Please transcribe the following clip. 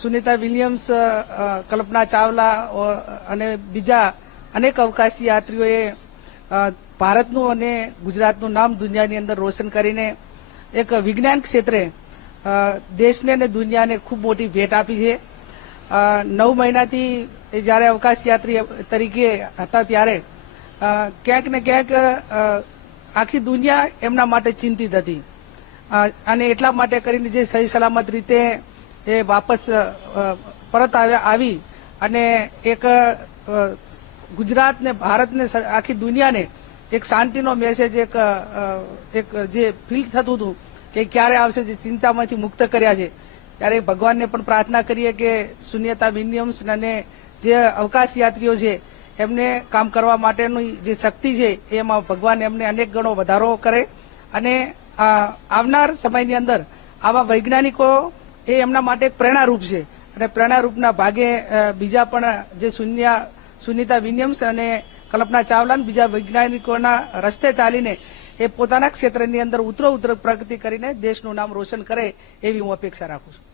Sunita Williams, Kalpana Chawla અને બીજા અનેક અવકાશી યાત્રીઓએ ભારતનું અને ગુજરાતનું નામ દુનિયાની અંદર રોશન કરીને એક વિજ્ઞાન ક્ષેત્રે દેશને અને દુનિયાને ખૂબ મોટી ભેટ આપી છે। 9 મહિનાથી જ્યારે અવકાશ યાત્રી તરીકે હતા ત્યારે ક્યાંક ને ક્યાંક આખી દુનિયા એમના માટે ચિંતિત હતી અને એટલા માટે કરીને જે સહી સલામત રીતે એ વાપસ પરત આવી અને એક ગુજરાતને, ભારતને, આખી દુનિયાને એક શાંતિનો મેસેજ, એક જે ફીલ થતું હતું કે ક્યારે આવશે, જે ચિંતામાંથી મુક્ત કર્યા છે, ત્યારે ભગવાનને પણ પ્રાર્થના કરીએ કે સુનિતા વિલિયમ્સ અને જે અવકાશ યાત્રીઓ છે એમને કામ કરવા માટેની જે શક્તિ છે એમાં ભગવાન એમને અનેક ગણો વધારો કરે અને આવનાર સમયની અંદર આવા વૈજ્ઞાનિકો એ એમના માટે એક પ્રેરણારૂપ છે અને પ્રેરણારૂપના ભાગે બીજા પણ જે સુનિતા વિલિયમ્સ અને કલ્પના ચાવલા બીજા વૈજ્ઞાનિકોના રસ્તે ચાલીને એ પોતાના ક્ષેત્રની અંદર ઉત્તરોત્તર પ્રગતિ કરીને દેશનું નામ રોશન કરે એવી હું અપેક્ષા રાખું છું।